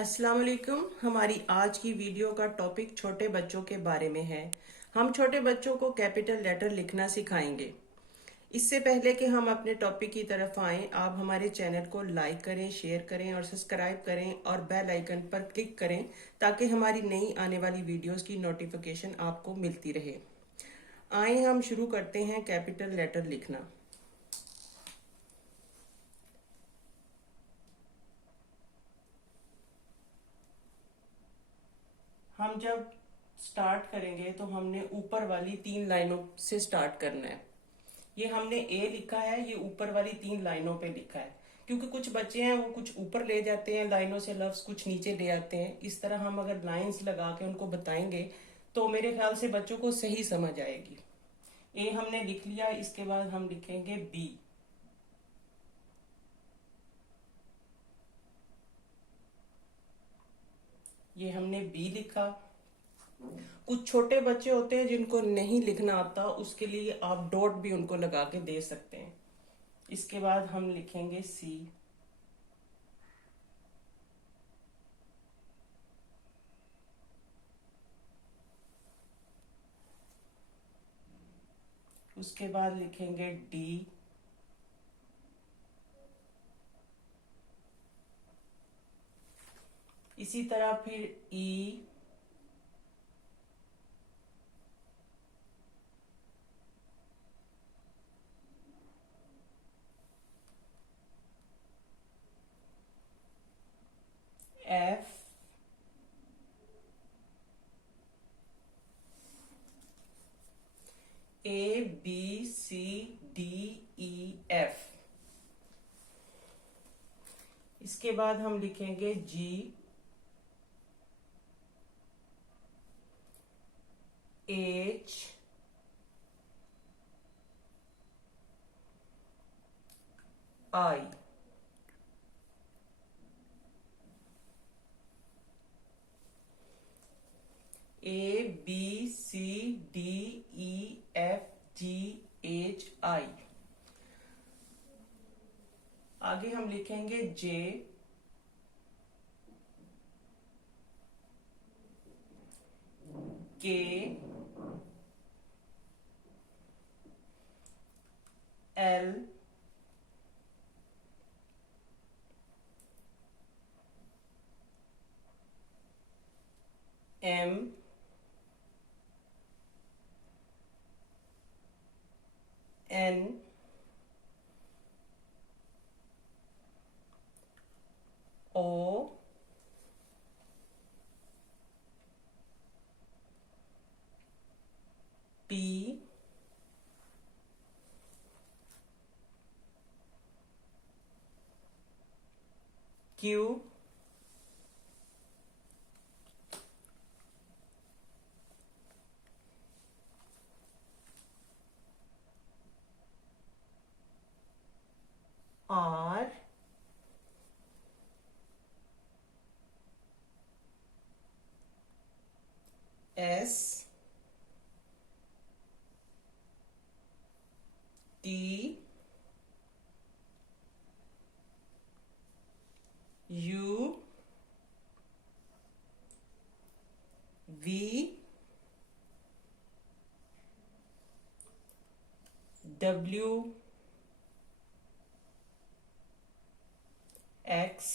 अस्सलाम वालेकुम। हमारी आज की वीडियो का टॉपिक छोटे बच्चों के बारे में है। हम छोटे बच्चों को कैपिटल लेटर लिखना सिखाएंगे। इससे पहले कि हम अपने टॉपिक की तरफ आएं, आप हमारे चैनल को लाइक करें, शेयर करें और सब्सक्राइब करें और बेल आइकन पर क्लिक करें ताकि हमारी नई आने वाली वीडियोस की नोटिफिकेशन आपको मिलती रहे। आए हम शुरू करते हैं कैपिटल लेटर लिखना। हम जब स्टार्ट करेंगे तो हमने ऊपर वाली 3 लाइनों से स्टार्ट करना है। ये हमने ए लिखा है, ये ऊपर वाली 3 लाइनों पे लिखा है क्योंकि कुछ बच्चे हैं वो कुछ ऊपर ले जाते हैं लाइनों से लफ्ज, कुछ नीचे ले आते हैं। इस तरह हम अगर लाइंस लगा के उनको बताएंगे तो मेरे ख्याल से बच्चों को सही समझ आएगी। ए हमने लिख लिया, इसके बाद हम लिखेंगे बी। ये हमने बी लिखा। कुछ छोटे बच्चे होते हैं जिनको नहीं लिखना आता, उसके लिए आप डॉट भी उनको लगा के दे सकते हैं। इसके बाद हम लिखेंगे सी। उसके बाद लिखेंगे डी। इसी तरह फिर E, F, A B C D E F. इसके बाद हम लिखेंगे G, H, I. A B C D E F G H I. आगे हम लिखेंगे J, K, L, M, N, O, P, Q, R, S, T, U, V, W, X,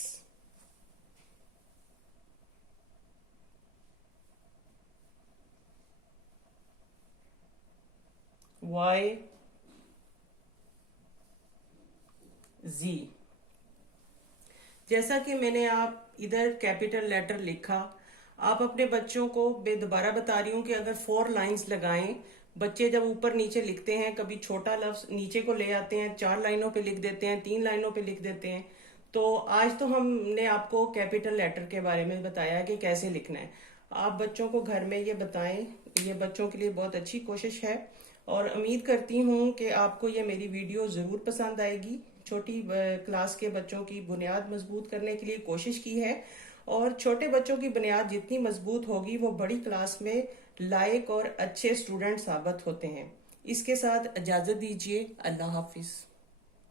Y, G. जैसा कि मैंने आप इधर कैपिटल लेटर लिखा, आप अपने बच्चों को मैं दोबारा बता रही हूँ कि अगर 4 लाइंस लगाएं, बच्चे जब ऊपर नीचे लिखते हैं, कभी छोटा लफ्ज नीचे को ले आते हैं, 4 लाइनों पे लिख देते हैं, 3 लाइनों पे लिख देते हैं। तो आज तो हमने आपको कैपिटल लेटर के बारे में बताया कि कैसे लिखना है। आप बच्चों को घर में ये बताएं, ये बच्चों के लिए बहुत अच्छी कोशिश है और उम्मीद करती हूँ कि आपको ये मेरी वीडियो जरूर पसंद आएगी। छोटी क्लास के बच्चों की बुनियाद मजबूत करने के लिए कोशिश की है और छोटे बच्चों की बुनियाद जितनी मजबूत होगी वो बड़ी क्लास में लायक और अच्छे स्टूडेंट साबित होते हैं। इसके साथ इजाजत दीजिए। अल्लाह हाफिज।